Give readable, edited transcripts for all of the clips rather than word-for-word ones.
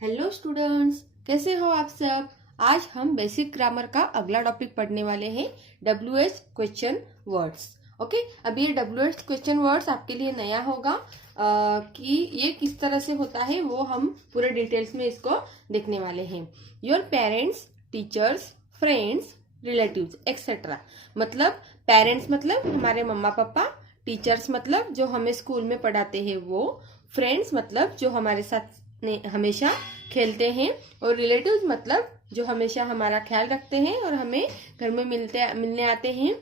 Hello students, कैसे हो आप सब। आज हम बेसिक ग्रामर का अगला टॉपिक पढ़ने वाले हैं, WH क्वेश्चन वर्ड्स। ओके, अब ये WH क्वेश्चन वर्ड्स आपके लिए नया होगा कि ये किस तरह से होता है वो हम पूरे डिटेल्स में इसको देखने वाले हैं। Your parents, teachers, friends, relatives etcetera. मतलब पेरेंट्स मतलब हमारे मम्मा पापा, टीचर्स मतलब जो हमें स्कूल में पढ़ाते हैं वो, फ्रेंड्स मतलब जो हमारे साथ हमेशा खेलते हैं, और रिलेटिव्स मतलब जो हमेशा हमारा ख्याल रखते हैं और हमें घर में मिलने आते हैं।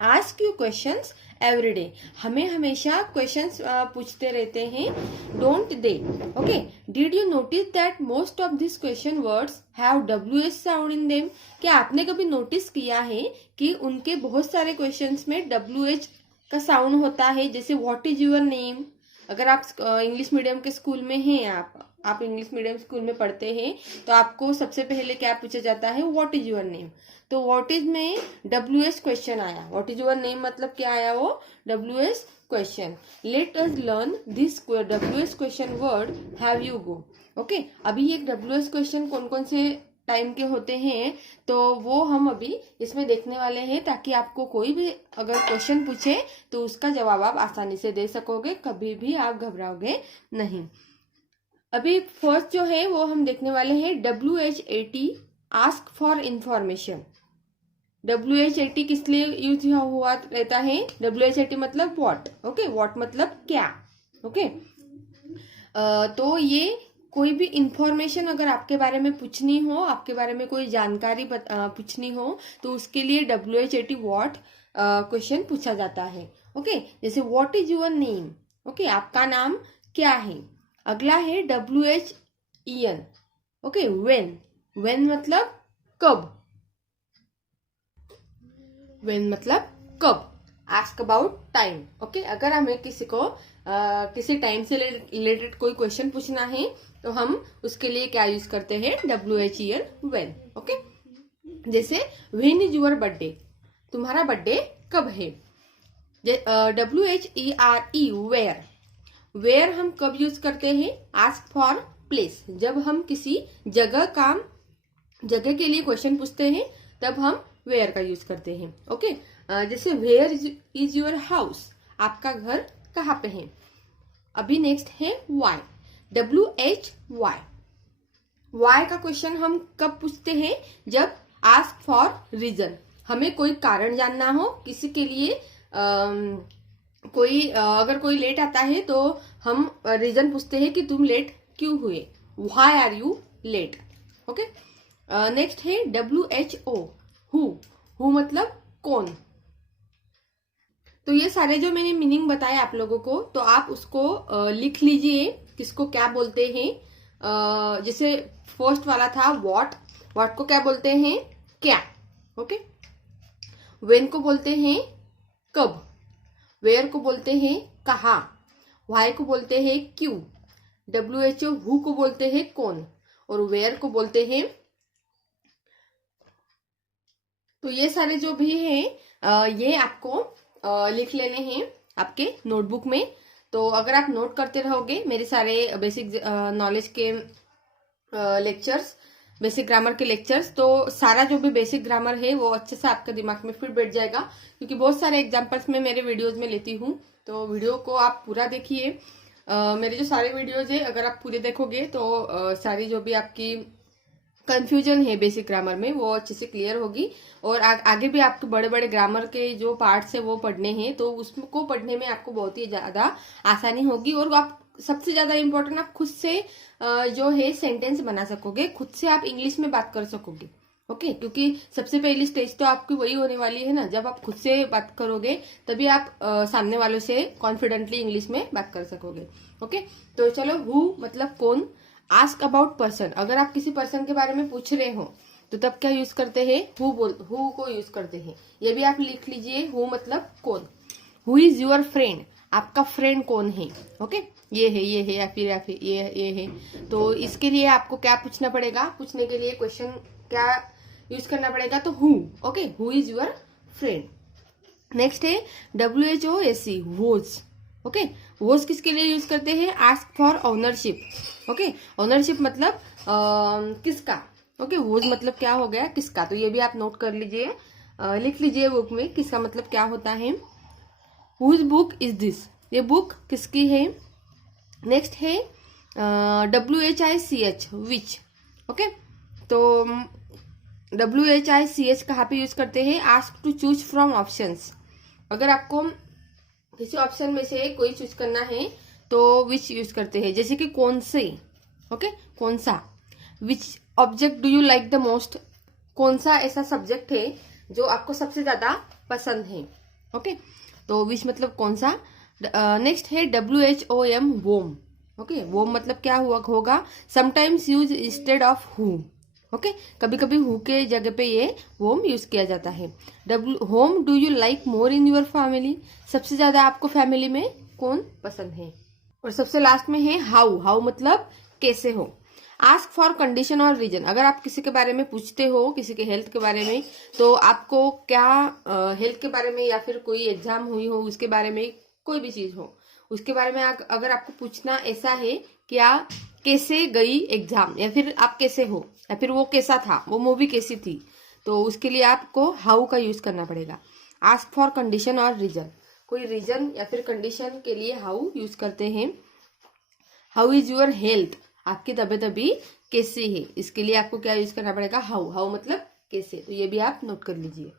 Ask you questions every day, हमें हमेशा क्वेश्चंस पूछते रहते हैं। Don't they. Okay, did you notice that most of this question words have WH sound in them. क्या आपने कभी नोटिस किया है कि उनके बहुत सारे क्वेश्चंस में WH का साउंड होता है। जैसे व्हाट इज योर नेम, अगर आप इंग्लिश मीडियम के स्कूल में हैं, आप इंग्लिश मीडियम स्कूल में पढ़ते हैं तो आपको सबसे पहले क्या पूछा जाता है, व्हाट इज योर नेम। तो व्हाट इज में WH क्वेश्चन आया, व्हाट इज योर नेम मतलब क्या आया, वो WH question. Let us learn this WH question word have you go. Okay, अभी ये WH क्वेश्चन कौन कौन से टाइम के होते हैं तो वो हम अभी इसमें देखने वाले हैं, ताकि आपको कोई भी अगर क्वेश्चन पूछे तो उसका जवाब आप आसानी से दे सकोगे, कभी भी आप घबराओगे नहीं। अभी फर्स्ट जो है वो हम देखने वाले हैं WH80, ask for information. WH80 किस लिए यूज हुआ रहता है, WH80 मतलब व्हाट। ओके, व्हाट मतलब क्या। ओके, तो ये कोई भी इंफॉर्मेशन अगर आपके बारे में पूछनी हो, आपके बारे में कोई जानकारी पूछनी हो तो उसके लिए WH80 व्हाट क्वेश्चन पूछा जाता है। ओके, जैसे what is your name. Okay, आपका नाम क्या है। अगला है WHEN। ओके, व्हेन मतलब कब, व्हेन मतलब कब। Ask about time. ओके, अगर हमें किसी को किसी टाइम से रिलेटेड कोई क्वेश्चन पूछना है तो हम उसके लिए क्या यूज करते हैं, WHEN, व्हेन। ओके, जैसे व्हेन इज योर बर्थडे, तुम्हारा बर्थडे कब है। WHERE, where. वेयर हम कब यूज करते हैं, आस्क फॉर प्लेस। जब हम किसी जगह के लिए क्वेश्चन पूछते हैं तब हम वेयर का यूज करते हैं। ओके, जैसे वेयर इज योर हाउस, आपका घर कहाँ पे है। अभी नेक्स्ट है वाई, WHY। वाई का क्वेश्चन हम कब पूछते हैं, जब आस्क फॉर रीजन, हमें कोई कारण जानना हो किसी के लिए। अगर कोई लेट आता है तो हम रीजन पूछते हैं कि तुम लेट क्यों हुए, why are you late. Okay, next है WHO, हु मतलब कौन। तो ये सारे जो मैंने मीनिंग बताए आप लोगों को, तो आप उसको लिख लीजिए किसको क्या बोलते हैं। जैसे फर्स्ट वाला था व्हाट को क्या बोलते हैं, क्या। ओके, व्हेन को बोलते हैं कब, वेयर को बोलते हैं कहाँ, व्हाई को बोलते हैं क्यों, WHO हु को बोलते हैं कौन, और वेयर को बोलते हैं। तो ये सारे जो भी हैं ये आपको लिख लेने हैं आपके नोटबुक में। तो अगर आप नोट करते रहोगे मेरे सारे बेसिक नॉलेज के लेक्चर्स, बेसिक ग्रामर के लेक्चर्स, तो सारा जो भी बेसिक ग्रामर है वो अच्छे से आपके दिमाग में फिर बैठ जाएगा। क्योंकि बहुत सारे एग्जाम्पल्स मैं मेरे वीडियोज में लेती हूँ, तो वीडियो को आप पूरा देखिए। मेरे जो सारे वीडियोज है अगर आप पूरे देखोगे तो सारी जो भी आपकी कंफ्यूजन है बेसिक ग्रामर में वो अच्छे से क्लियर होगी। और आगे भी आपको बड़े बड़े ग्रामर के जो पार्ट्स है वो पढ़ने हैं, तो उसको पढ़ने में आपको बहुत ही ज्यादा आसानी होगी। और आप सबसे ज्यादा इम्पोर्टेंट, आप खुद से जो है सेंटेंस बना सकोगे, खुद से आप इंग्लिश में बात कर सकोगे। ओके, क्योंकि सबसे पहली स्टेज तो आपकी वही होने वाली है ना, जब आप खुद से बात करोगे तभी आप सामने वालों से कॉन्फिडेंटली इंग्लिश में बात कर सकोगे। ओके, तो चलो, हु मतलब कौन। आस्क अबाउट पर्सन, अगर आप किसी पर्सन के बारे में पूछ रहे हो तो तब क्या यूज करते हैं, हु को यूज करते हैं। ये भी आप लिख लीजिए, हु मतलब कौन। हु इज योर फ्रेंड, आपका फ्रेंड कौन है। ओके, ये है या फिर ये है। तो इसके लिए आपको क्या पूछना पड़ेगा, पूछने के लिए क्वेश्चन क्या यूज करना पड़ेगा, तो who. Okay, who is your friend. Next है WHOSE, वोज। ओके, वॉज किसके लिए यूज करते हैं? Ask for ownership. Okay, ownership मतलब किसका। ओके, वॉज मतलब क्या हो गया? किसका। तो ये भी आप नोट कर लीजिए, लिख लीजिए बुक में किसका मतलब क्या होता है। हुज बुक इज दिस, ये बुक किसकी है। नेक्स्ट है WHICH, विच। ओके, तो WHICH कहाँ पे यूज करते हैं? Ask to choose from options. अगर आपको किसी ऑप्शन में से कोई चूज करना है तो विच यूज करते हैं, जैसे कि कौन से। ओके, कौन सा। Which object do you like the most, कौन सा ऐसा सब्जेक्ट है जो आपको सबसे ज्यादा पसंद है। ओके, तो विच मतलब कौन सा। नेक्स्ट है WHOM, वोम। ओके, वोम मतलब क्या हुआ होगा? Sometimes use instead of who. Okay, कभी कभी हु के जगह पे ये वोम यूज किया जाता है। Home do you like more in your family, सबसे ज्यादा आपको फैमिली में कौन पसंद है। और सबसे लास्ट में है हाउ, हाउ मतलब कैसे हो। आस्क फॉर कंडीशन और रीजन, अगर आप किसी के बारे में पूछते हो, किसी के हेल्थ के बारे में, तो आपको क्या हेल्थ के बारे में या फिर कोई एग्जाम हुई हो उसके बारे में, कोई भी चीज हो उसके बारे में अगर आपको पूछना ऐसा है क्या कैसे गई एग्जाम, या फिर आप कैसे हो, या फिर वो कैसा था, वो मूवी कैसी थी, तो उसके लिए आपको हाउ का यूज करना पड़ेगा। आस्क फॉर कंडीशन और रीजन, कोई रीजन या फिर कंडीशन के लिए हाउ यूज करते हैं। हाउ इज योर हेल्थ, आपकी तबीयत अभी कैसी है, इसके लिए आपको क्या यूज करना पड़ेगा? हाउ। हाउ मतलब कैसे, तो ये भी आप नोट कर लीजिए।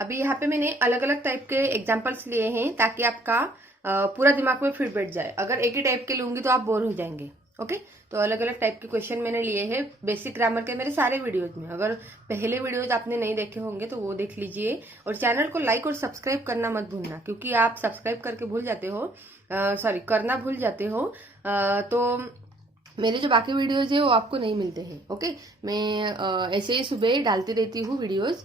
अभी यहाँ पे मैंने अलग अलग टाइप के एग्जाम्पल्स लिए हैं ताकि आपका पूरा दिमाग में फिट बैठ जाए। अगर एक ही टाइप के लूंगी तो आप बोर हो जाएंगे। ओके, तो अलग अलग टाइप के क्वेश्चन मैंने लिए हैं बेसिक ग्रामर के मेरे सारे वीडियोज में। अगर पहले वीडियोज आपने नहीं देखे होंगे तो वो देख लीजिए, और चैनल को लाइक और सब्सक्राइब करना मत भूलना, क्योंकि आप सब्सक्राइब करके भूल जाते हो, सॉरी करना भूल जाते हो, तो मेरे जो बाकी वीडियोज है वो आपको नहीं मिलते हैं। ओके, मैं ऐसे ही सुबह डालती रहती हूँ वीडियोज।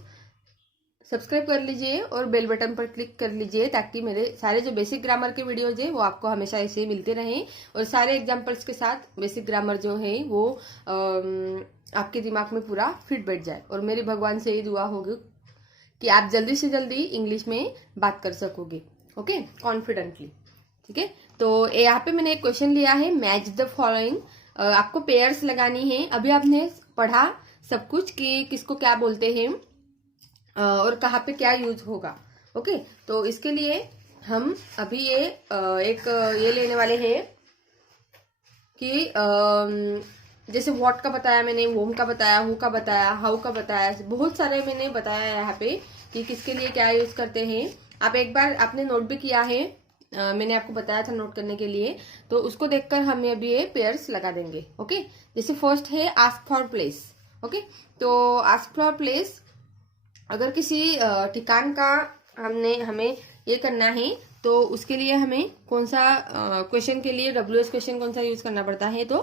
सब्सक्राइब कर लीजिए और बेल बटन पर क्लिक कर लीजिए ताकि मेरे सारे जो बेसिक ग्रामर के वीडियोज है वो आपको हमेशा ऐसे ही मिलते रहें, और सारे एग्जाम्पल्स के साथ बेसिक ग्रामर जो है वो आपके दिमाग में पूरा फिट बैठ जाए। और मेरी भगवान से ये दुआ होगी कि आप जल्दी से जल्दी इंग्लिश में बात कर सकोगे। Okay, confidently. ठीक है, तो यहाँ पे मैंने एक क्वेश्चन लिया है, मैच द फॉलोइंग। आपको पेयर्स लगानी है। अभी आपने पढ़ा सब कुछ कि किसको क्या बोलते हैं और कहाँ पे क्या यूज होगा। ओके, तो इसके लिए हम अभी ये ये लेने वाले हैं कि जैसे व्हाट का बताया मैंने, वोम का बताया, हु का बताया, हाउ का बताया, बहुत सारे मैंने बताया यहाँ पे कि किसके लिए क्या यूज करते हैं। आप एक बार आपने नोट भी किया है, मैंने आपको बताया था नोट करने के लिए, तो उसको देखकर हम अभी ये पेयर्स लगा देंगे। ओके, जैसे फर्स्ट है आस्क फॉर प्लेस। ओके, तो आस्क फॉर प्लेस, अगर किसी ठिकान का हमें ये करना है तो उसके लिए हमें कौन सा क्वेश्चन के लिए WH क्वेश्चन कौन सा यूज करना पड़ता है, तो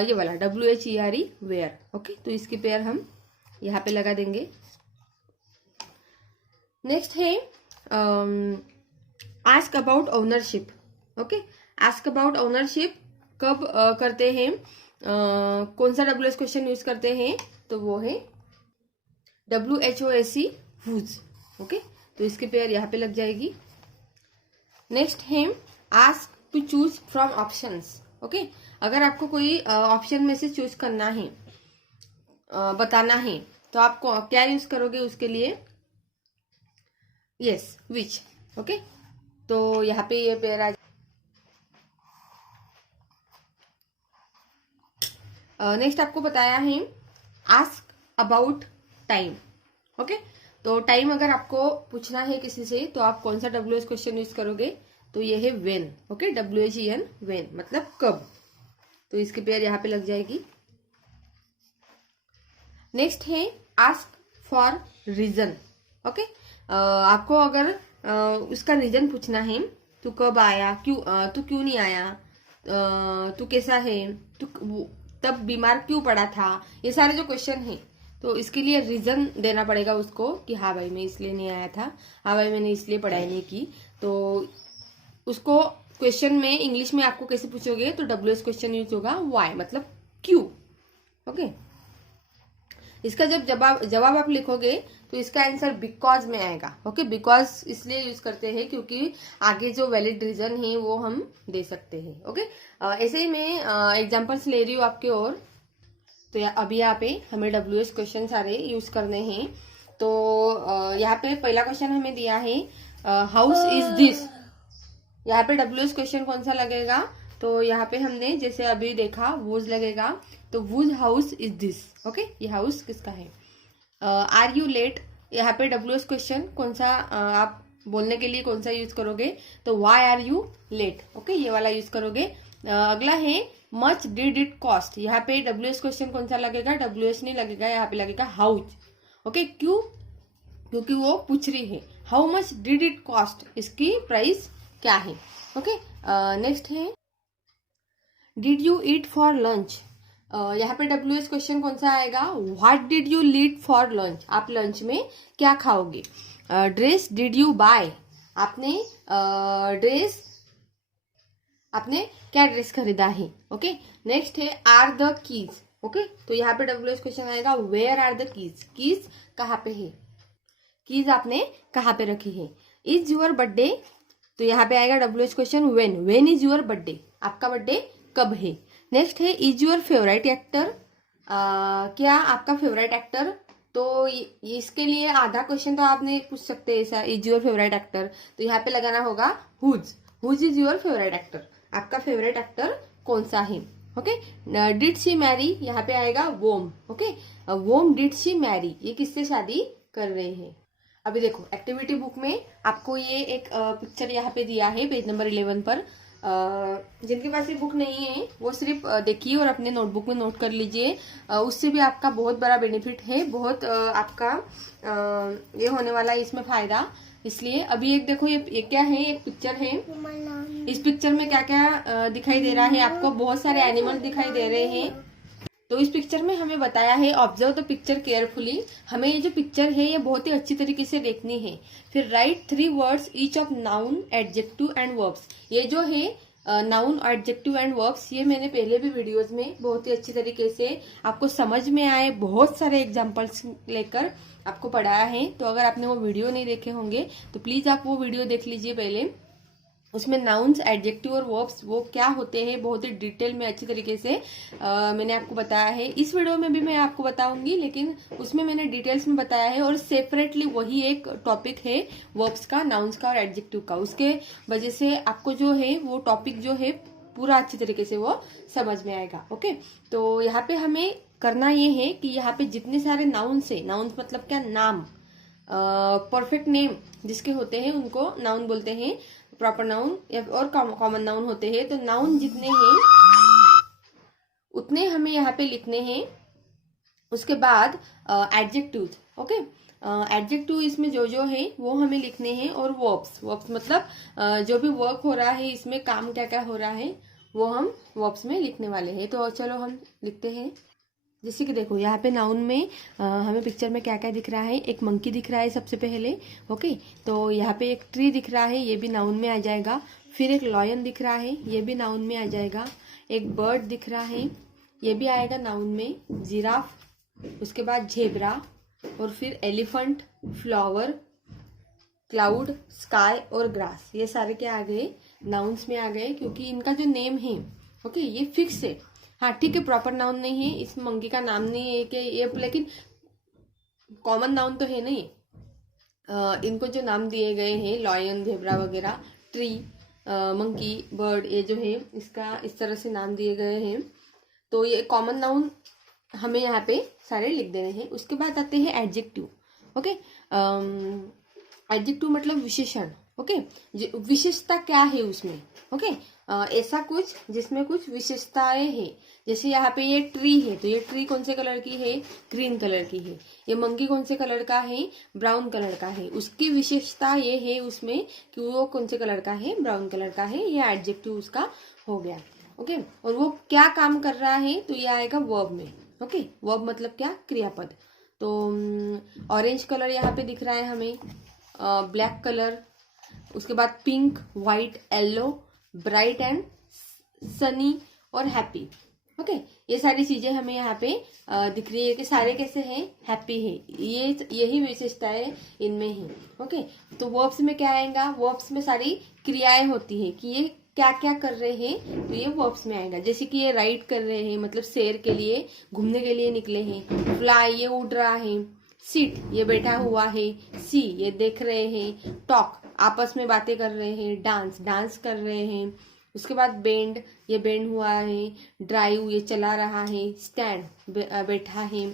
ये वाला WHERE, वेयर। ओके, तो इसकी पेयर हम यहाँ पे लगा देंगे। नेक्स्ट है ask about ownership. Okay, ask about ownership कब करते हैं, कौन सा WH क्वेश्चन यूज करते हैं, तो वो है WHOAC, हुज। ओके, तो इसकी पेयर यहाँ पे लग जाएगी। नेक्स्ट है ask to choose from options. Okay, अगर आपको कोई ऑप्शन में से चूज करना है, बताना है, तो आप क्या यूज करोगे उसके लिए? यस, विच। ओके, तो यहाँ पे ये पेयर आ। नेक्स्ट आपको बताया है आस्क अबाउट टाइम। ओके, तो टाइम अगर आपको पूछना है किसी से तो आप कौन सा WH क्वेश्चन यूज करोगे, तो ये है व्हेन। ओके, WHEN, व्हेन मतलब कब, तो इसकी पेयर यहाँ पे लग जाएगी। नेक्स्ट है आस्क फॉर रीजन। ओके, आपको अगर उसका रीजन पूछना है, तू कब आया, तू क्यों नहीं आया, तू कैसा है, तू तब बीमार क्यों पड़ा था, ये सारे जो क्वेश्चन है, तो इसके लिए रीजन देना पड़ेगा उसको कि हाँ भाई मैं इसलिए नहीं आया था, हाँ भाई मैंने इसलिए पढ़ाई नहीं की। तो उसको क्वेश्चन में इंग्लिश में आपको कैसे पूछोगे, तो WH क्वेश्चन यूज होगा, वाई मतलब क्यों। ओके, इसका जब जवाब आप लिखोगे तो इसका आंसर बिकॉज में आएगा। ओके, बिकॉज इसलिए यूज करते हैं क्योंकि आगे जो वैलिड रीजन है वो हम दे सकते हैं। ओके, ऐसे ही मैं एग्जांपल्स ले रही हूँ आपके और। तो अभी यहाँ पे हमें WH क्वेश्चन सारे यूज करने हैं। तो यहाँ पे पहला क्वेश्चन हमें दिया है हाउस इज दिस। यहाँ पे WH क्वेश्चन कौन सा लगेगा? तो यहाँ पे हमने जैसे अभी देखा वुज लगेगा, तो was house is this. Okay, ये हाउस किसका है? आर यू लेट, यहाँ पे WH क्वेश्चन कौन सा आप बोलने के लिए कौन सा यूज करोगे? तो why are you late. Okay, ये वाला यूज करोगे। अगला है मच डिड इट कॉस्ट। यहाँ पे WH क्वेश्चन कौन सा लगेगा? WH नहीं लगेगा, यहाँ पे लगेगा हाउस। ओके, क्यों? क्योंकि वो पूछ रही है how much did it cost, इसकी प्राइस क्या है। ओके, नेक्स्ट है did you eat for lunch. यहाँ पे WH क्वेश्चन कौन सा आएगा? What did you eat for lunch, आप लंच में क्या खाओगे। ड्रेस डिड यू बाय, आपने आपने क्या ड्रेस खरीदा है। ओके, नेक्स्ट है आर द कीज। ओके, तो यहाँ पे WH क्वेश्चन आएगा where are the keys, keys कहाँ पे है, कीज आपने कहाँ पे रखी है। इज योर बर्थडे, तो यहाँ पे आएगा WH question when is your birthday, आपका बर्थडे कब है। नेक्स्ट है इज योर फेवरेट एक्टर, क्या आपका फेवरेट एक्टर। तो इसके लिए आधा क्वेश्चन तो आप नहीं पूछ सकते ऐसा, इज योर फेवरेट एक्टर, तो यहाँ पे लगाना होगा whose is your favourite actor, आपका फेवरेट एक्टर कौन सा है। ओके, डिड शी मैरी, यहाँ पे आएगा वोम। ओके, वोम डिड शी मैरी, ये किससे शादी कर रहे हैं। अभी देखो एक्टिविटी बुक में आपको ये एक पिक्चर यहाँ पे दिया है पेज नंबर 11 पर। जिनके पास ये बुक नहीं है वो सिर्फ देखिए और अपने नोटबुक में नोट कर लीजिए, उससे भी आपका बहुत बड़ा बेनिफिट है, बहुत आपका ये होने वाला है इसमें फायदा। इसलिए अभी एक देखो ये क्या है, एक पिक्चर है। इस पिक्चर में क्या क्या दिखाई दे रहा है आपको? बहुत सारे एनिमल दिखाई दे रहे हैं। तो इस पिक्चर में हमें बताया है ऑब्जर्व द पिक्चर केयरफुली, हमें ये जो पिक्चर है ये बहुत ही अच्छी तरीके से देखनी है। फिर right 3 words each of noun adjective and verbs, ये जो है नाउन एडजेक्टिव एंड वर्ब्स, ये मैंने पहले भी वीडियोस में बहुत ही अच्छी तरीके से आपको समझ में आए बहुत सारे एग्जांपल्स लेकर आपको पढ़ाया है। तो अगर आपने वो वीडियो नहीं देखे होंगे तो प्लीज आप वो वीडियो देख लीजिए पहले। उसमें नाउन्स एडजेक्टिव और वर्ब्स वो क्या होते हैं बहुत ही डिटेल में अच्छी तरीके से मैंने आपको बताया है। इस वीडियो में भी मैं आपको बताऊंगी, लेकिन उसमें मैंने डिटेल्स में बताया है और सेपरेटली वही एक टॉपिक है वर्ब्स का, नाउन्स का और एडजेक्टिव का। उसके वजह से आपको जो है वो टॉपिक जो है पूरा अच्छी तरीके से वो समझ में आएगा। ओके, तो यहाँ पे हमें करना ये है कि यहाँ पे जितने सारे नाउन्स है, नाउन्स मतलब क्या, नाम, परफेक्ट नेम जिसके होते हैं उनको नाउन बोलते हैं, प्रॉपर नाउन और कॉमन नाउन होते हैं। तो नाउन जितने हैं उतने हमें यहाँ पे लिखने हैं। उसके बाद एडजेक्टिव। ओके, एडजेक्टिव इसमें जो है वो हमें लिखने हैं, और वर्ब्स मतलब जो भी वर्क हो रहा है इसमें काम क्या क्या हो रहा है वो हम वर्ब्स में लिखने वाले हैं। तो चलो हम लिखते हैं। जैसे कि देखो यहाँ पे नाउन में हमें पिक्चर में क्या क्या दिख रहा है, एक मंकी दिख रहा है सबसे पहले। ओके, तो यहाँ पे एक ट्री दिख रहा है, ये भी नाउन में आ जाएगा। फिर एक लॉयन दिख रहा है, ये भी नाउन में आ जाएगा। एक बर्ड दिख रहा है, ये भी आएगा नाउन में। जिराफ, उसके बाद झेब्रा, और फिर एलिफेंट, फ्लावर, क्लाउड, स्काई और ग्रास, ये सारे क्या आ गए, नाउन्स में आ गए, क्योंकि इनका जो नेम है ओके ये फिक्स है। हाँ ठीक है, प्रॉपर नाउन नहीं है, इस मंकी का नाम नहीं है कि ये, लेकिन कॉमन नाउन तो है नहीं। इनको जो नाम दिए गए हैं लॉयन, जेब्रा वगैरह, ट्री, मंकी, बर्ड, ये जो है इसका इस तरह से नाम दिए गए हैं। तो ये कॉमन नाउन हमें यहाँ पे सारे लिख देने हैं। उसके बाद आते हैं एडजेक्टिव। ओके, एडजेक्टिव मतलब विशेषण। ओके, विशेषता क्या है उसमें। ओके, ऐसा कुछ जिसमें कुछ विशेषताएं हैं। जैसे यहाँ पे ये ट्री है, तो ये ट्री कौन से कलर की है, ग्रीन कलर की है। ये मंकी कौन से कलर का है, ब्राउन कलर का है। उसकी विशेषता ये है उसमें कि वो कौन से कलर का है, ब्राउन कलर का है। ये एडजेक्टिव उसका हो गया। ओके, और वो क्या काम कर रहा है, तो ये आएगा वर्ब में। ओके, वर्ब मतलब क्या, क्रियापद। तो ऑरेंज कलर यहाँ पे दिख रहा है हमें, ब्लैक कलर, उसके बाद pink, white, yellow, bright and Sunny और हैप्पी। ओके, ये सारी चीजें हमें यहाँ पे दिख रही है कि सारे कैसे हैं, हैप्पी है, ये यही विशेषताएं इनमें है। ओके, तो वर्ब्स में क्या आएगा, वर्ब्स में सारी क्रियाएं होती है कि ये क्या क्या कर रहे हैं, तो ये वर्ब्स में आएगा। जैसे कि ये राइड कर रहे हैं, मतलब सैर के लिए, घूमने के लिए निकले हैं। फ्लाई, ये उड़ रहा है। सिट, ये बैठा हुआ है। सी, ये देख रहे हैं। टॉक, आपस में बातें कर रहे हैं। डांस, डांस कर रहे हैं। उसके बाद बेंड, ये बेंड हुआ है। ड्राइव, ये चला रहा है। स्टैंड, बैठा है।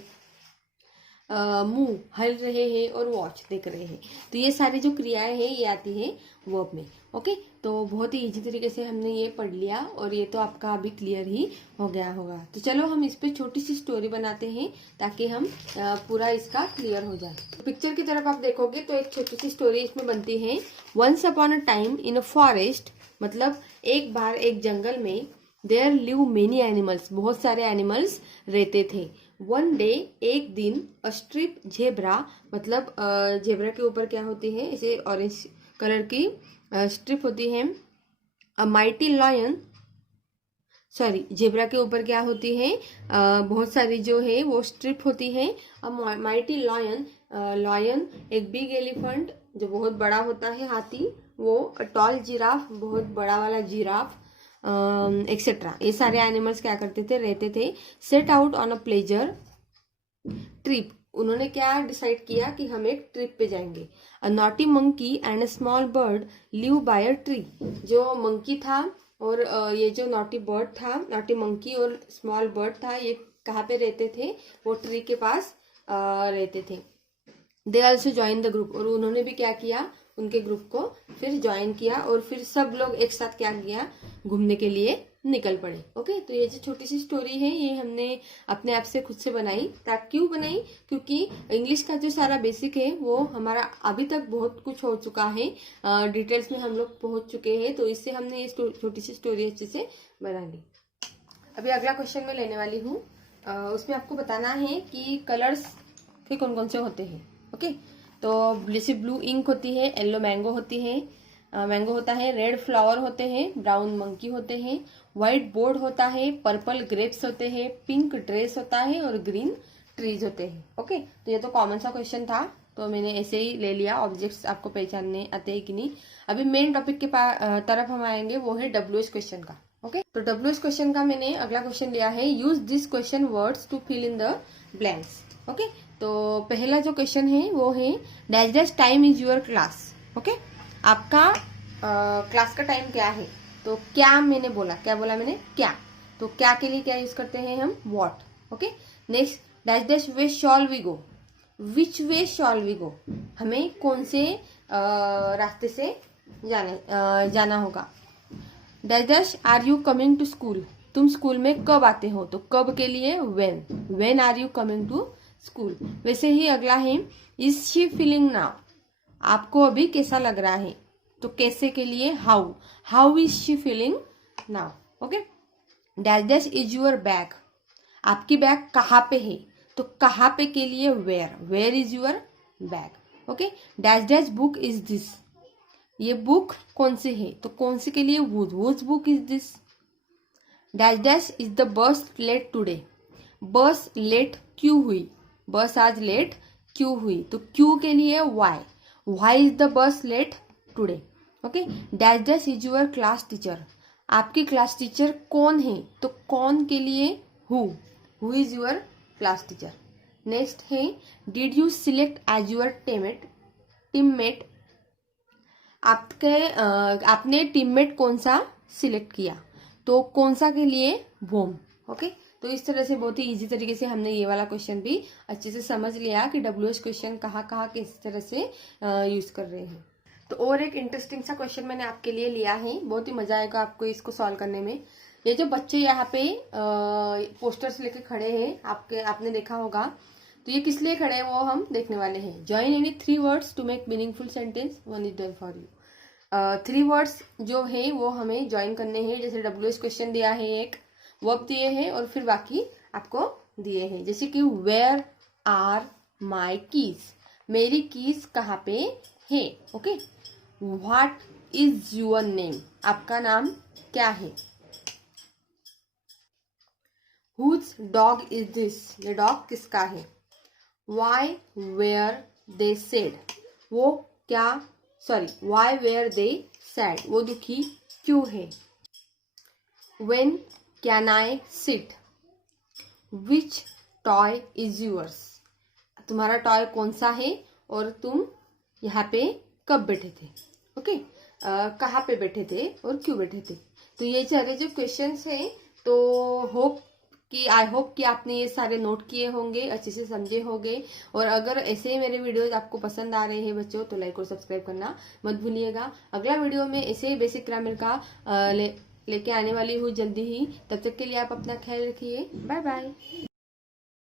मूव, हल रहे हैं। और वॉच, देख रहे हैं। तो ये सारी जो क्रियाएं हैं ये आती है वर्ब में। ओके, तो बहुत ही इजी तरीके से हमने ये पढ़ लिया और ये तो आपका अभी क्लियर ही हो गया होगा। तो चलो हम इस पे छोटी सी स्टोरी बनाते हैं ताकि हम पूरा इसका क्लियर हो जाए। पिक्चर की तरफ आप देखोगे तो एक छोटी सी स्टोरी इसमें बनती है। Once upon a time in a forest, मतलब एक बार एक जंगल में, देयर लिव मेनी एनिमल्स, बहुत सारे एनिमल्स रहते थे। वन डे, एक दिन, अ स्ट्रिप जेब्रा, मतलब जेब्रा के ऊपर क्या होती है, इसे ऑरेंज कलर की स्ट्रिप होती है। अ माइटी लॉयन, सॉरी, जेब्रा के ऊपर क्या होती है, बहुत सारी जो है वो स्ट्रिप होती है। अ माइटी लॉयन, लॉयन एक बिग एलिफेंट जो बहुत बड़ा होता है, हाथी। वो टॉल जिराफ, बहुत बड़ा वाला जिराफ, एक्सेट्रा। ये सारे एनिमल्स क्या करते थे, रहते थे। Set out on a pleasure trip, उन्होंने क्या डिसाइड किया कि हम एक ट्रिप पे जाएंगे। अ naughty monkey and a small bird live by a tree, जो मंकी था और ये जो नॉटी बर्ड था, नॉटी मंकी और स्मॉल बर्ड था, ये कहाँ पे रहते थे, वो ट्री के पास रहते थे। They also join the group, और उन्होंने भी क्या किया, उनके ग्रुप को फिर ज्वाइन किया और फिर सब लोग एक साथ क्या किया, घूमने के लिए निकल पड़े। ओके, तो ये जो छोटी सी स्टोरी है ये हमने अपने आप से खुद से बनाई। क्यों बनाई, क्योंकि इंग्लिश का जो सारा बेसिक है वो हमारा अभी तक बहुत कुछ हो चुका है, डिटेल्स में हम लोग पहुंच चुके हैं, तो इससे हमने ये छोटी सी स्टोरी अच्छे से बना ली। अभी अगला क्वेश्चन मैं लेने वाली हूँ, उसमें आपको बताना है कि कलर्स के कौन कौन से होते हैं। ओके, तो जैसे ब्लू इंक होती है, येलो मैंगो होती है, मैंगो होता है, रेड फ्लावर होते हैं, ब्राउन मंकी होते हैं, व्हाइट बोर्ड होता है, पर्पल ग्रेप्स होते हैं, पिंक ड्रेस होता है और ग्रीन ट्रीज होते हैं। ओके, तो ये तो कॉमन सा क्वेश्चन था, तो मैंने ऐसे ही ले लिया। ऑब्जेक्ट्स आपको पहचानने आते हैं कि नहीं। अभी मेन टॉपिक के तरफ हम आएंगे, वो है WH क्वेश्चन का। ओके, तो WH क्वेश्चन का मैंने अगला क्वेश्चन लिया है, use this question words to fill in the blanks. Okay, तो पहला जो क्वेश्चन है वो है, dash dash time is your class. Okay, आपका क्लास का टाइम क्या है, तो क्या मैंने बोला, क्या बोला मैंने, क्या, तो क्या के लिए क्या यूज करते हैं हम, what. Okay, next, dash dash way shall we go, which way shall we go, हमें कौन से रास्ते से जाना होगा। Dash dash are you coming to school, तुम स्कूल में कब आते हो, तो कब के लिए when are you coming to school. वैसे ही अगला है, इज शी फीलिंग नाउ, आपको अभी कैसा लग रहा है, तो कैसे के लिए how is she feeling now. Okay, dash dash is your bag, आपकी बैग कहाँ पे है, तो कहाँ पे के लिए where is your bag. Okay, dash dash book is this, ये बुक कौन सी है, तो कौन सी के लिए whose book is this. Dash dash is the bus late today, bus late क्यों हुई, बस आज लेट क्यों हुई, तो क्यों के लिए why is the bus late today. Okay, dash dash is your class teacher, आपकी क्लास टीचर कौन है, तो कौन के लिए who is your class teacher. Next है, did you select as your teammate, आपने टीममेट कौन सा सिलेक्ट किया, तो कौन सा के लिए वोम। ओके, तो इस तरह से बहुत ही इजी तरीके से हमने ये वाला क्वेश्चन भी अच्छे से समझ लिया कि WH क्वेश्चन कहाँ किस तरह से यूज कर रहे हैं। तो और एक इंटरेस्टिंग सा क्वेश्चन मैंने आपके लिए लिया है, बहुत ही मजा आएगा आपको इसको सॉल्व करने में। ये जो बच्चे यहाँ पे पोस्टर्स लेके खड़े हैं, आपने देखा होगा, तो ये किस लिए खड़े हैं वो हम देखने वाले हैं। Join any 3 words to make meaningful sentence, one is done for you. 3 words जो है वो हमें ज्वाइन करने हैं। जैसे WH क्वेश्चन दिया है, एक वर्ब दिए हैं और फिर बाकी आपको दिए हैं, जैसे कि वेयर आर माई कीज, मेरी कीज कहाँ पे है। Okay, what is your name, आपका नाम क्या है। हुज डॉग इज दिस, ये डॉग किसका है। वाई वेयर दे सेड, वो क्या, sorry why were they sad, वो दुखी क्यों है। When can I sit? Which toy is yours? तुम्हारा टॉय कौन सा है और तुम यहाँ पे कब बैठे थे। ओके, कहाँ पे बैठे थे और क्यों बैठे थे। तो ये सारे जो क्वेश्चंस हैं, तो आई होप कि आपने ये सारे नोट किए होंगे, अच्छे से समझे होंगे। और अगर ऐसे ही मेरे वीडियोज आपको पसंद आ रहे हैं बच्चों, तो लाइक और सब्सक्राइब करना मत भूलिएगा। अगला वीडियो में ऐसे ही बेसिक ग्रामर का लेके आने वाली हूँ जल्दी ही। तब तक के लिए आप अपना ख्याल रखिए। Bye bye.